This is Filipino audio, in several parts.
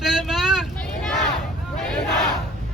sistema? Mahina! Mahina!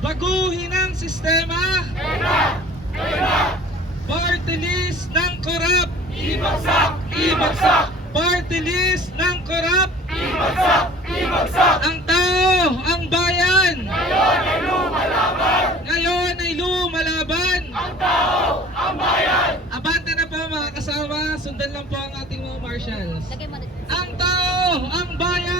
Baguhin ang sistema? Mahina! Mahina! Party list ng korap? Ibagsak! Ibagsak! Party list ng korap? Ibagsak! Ibagsak! Ang tao, ang bayan! Ngayon ay lumalaban! Ngayon ay lumalaban! Ang tao, ang bayan! Abante na po mga kasama, sundan lang po ang ating mga marshals. Ang tao, ang bayan!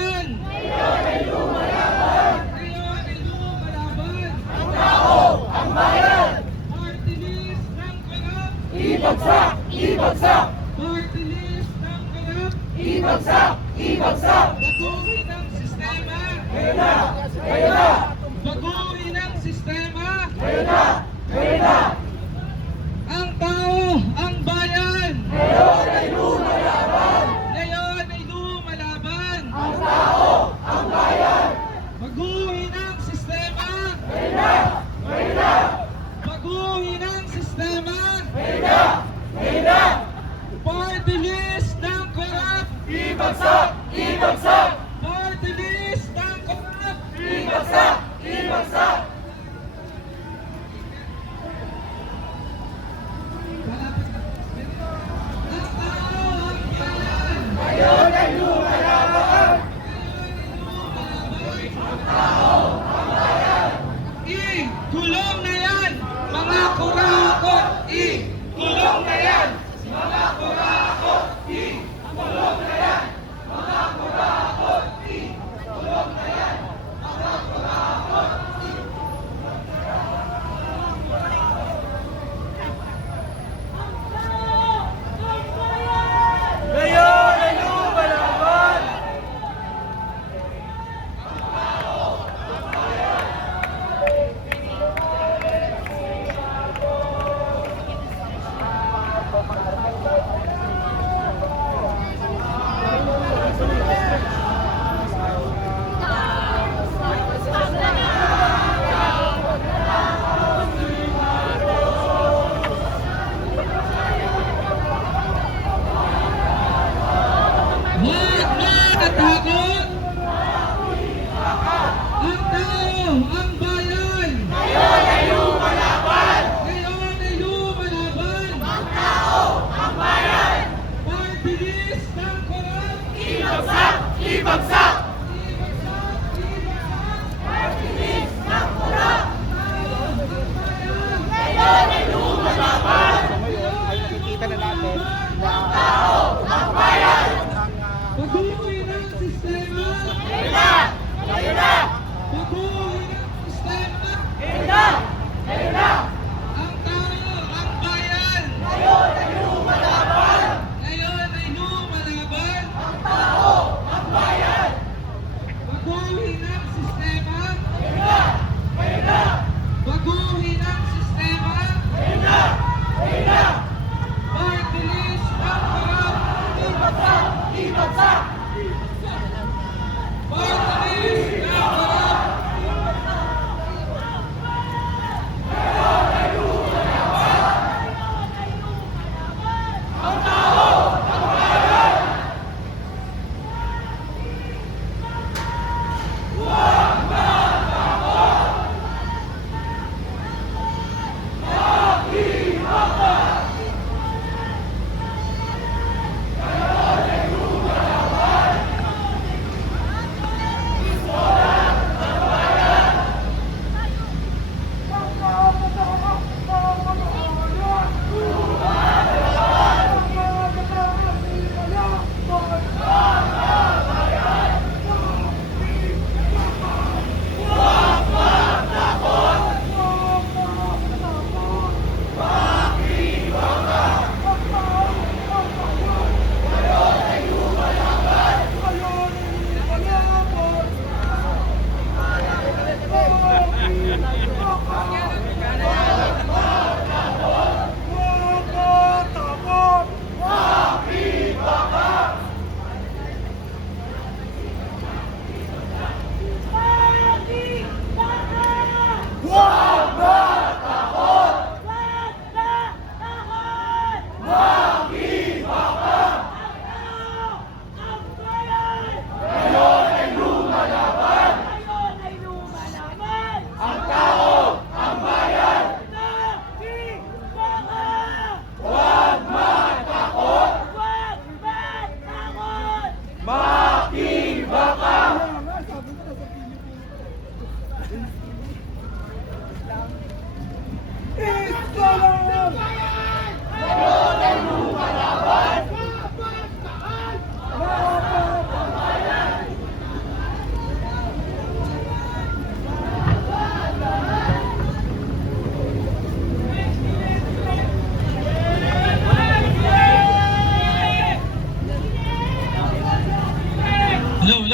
ibagsak! Katuhin ang sistema! Ngayon na! Ngayon na!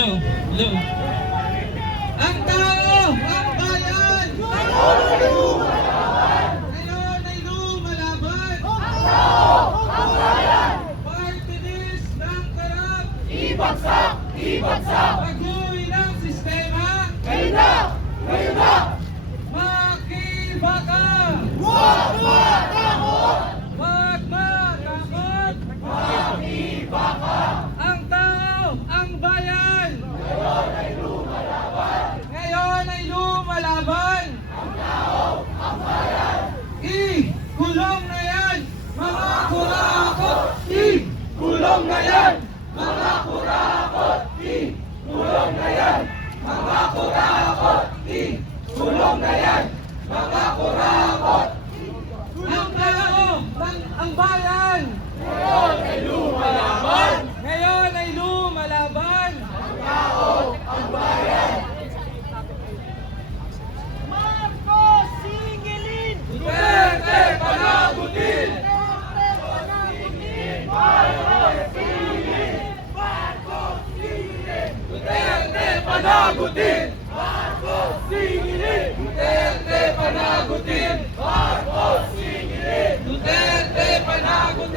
Hello, hello. Ang tao, ang bayan! Ngayon ay lumalaban! Ang tao, ang bayan! Partilis ng karap! Ibagsak! Ibagsak! Pag-uwi ng sistema! Ngayon na! Ngayon na! Makibaka! Wag! Wag!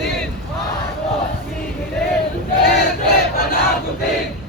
Putin! Marcos, Miguel, Duterte, para Putin!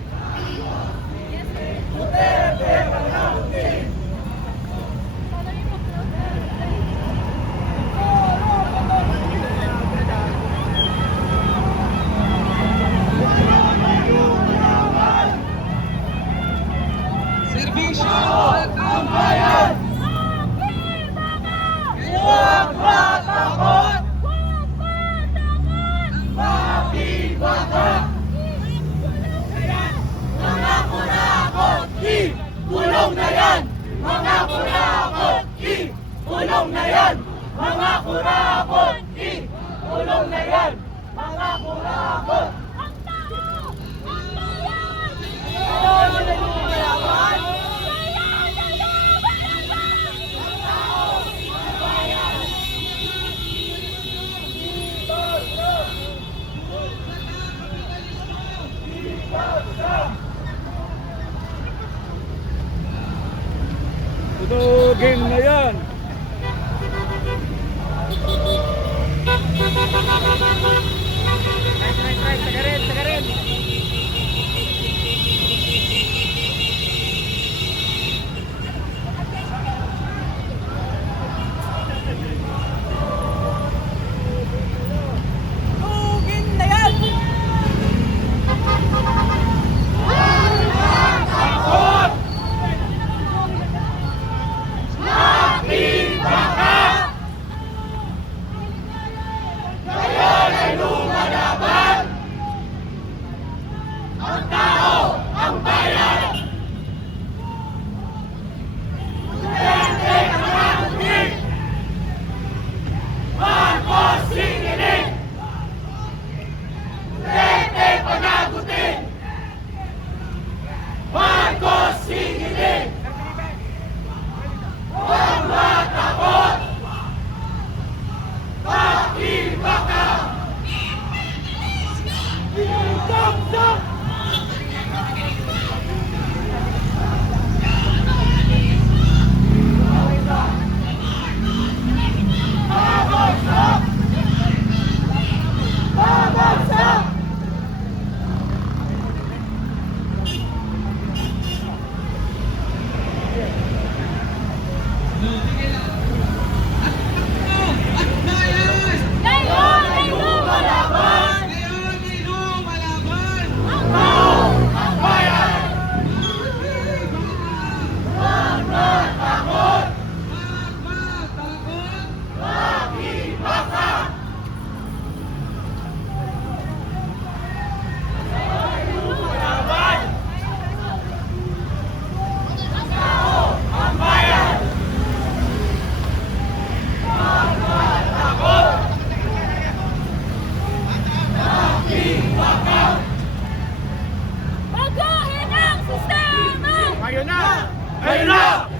Sistema! Ngayon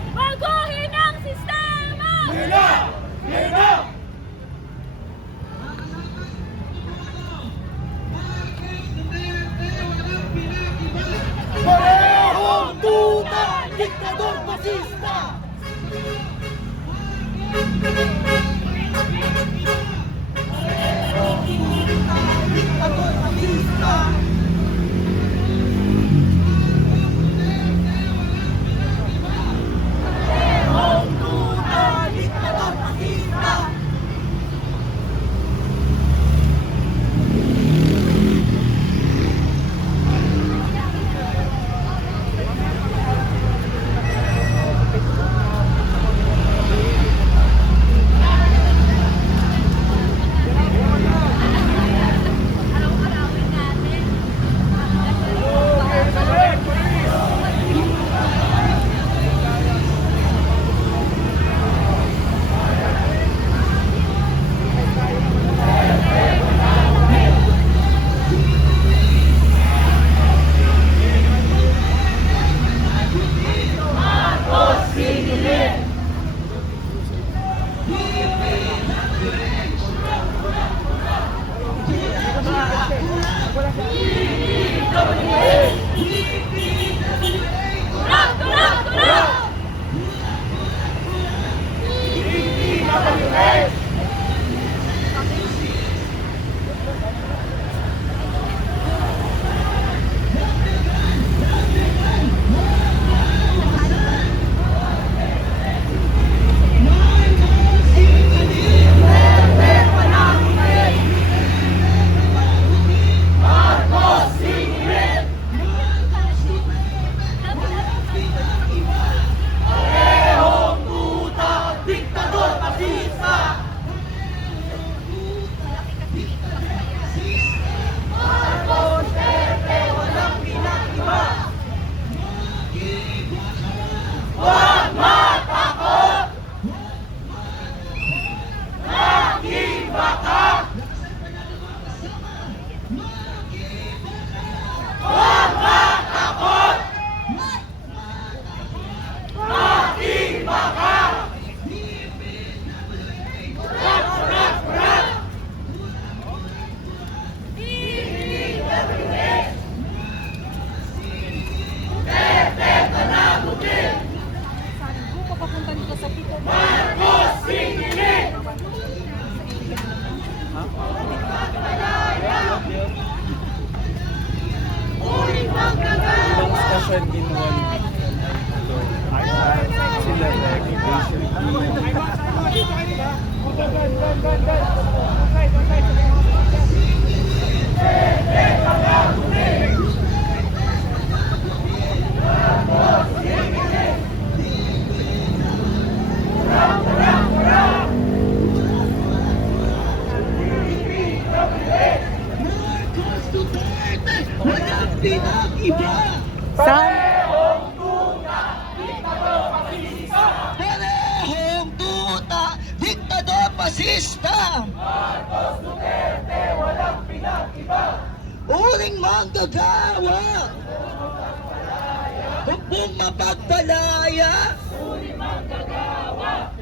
Hey!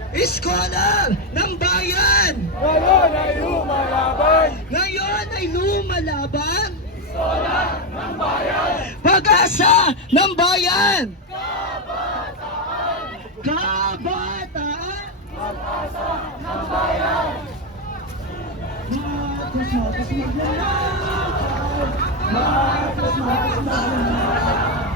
Iskolar ng bayan Ngayon ay lumalaban! Ngayon ay lumalaban Pag-asa ng bayan Kabataan Marcos, Marcos, magnanakaw. Marcos, Marcos, magnanakaw. Marcos,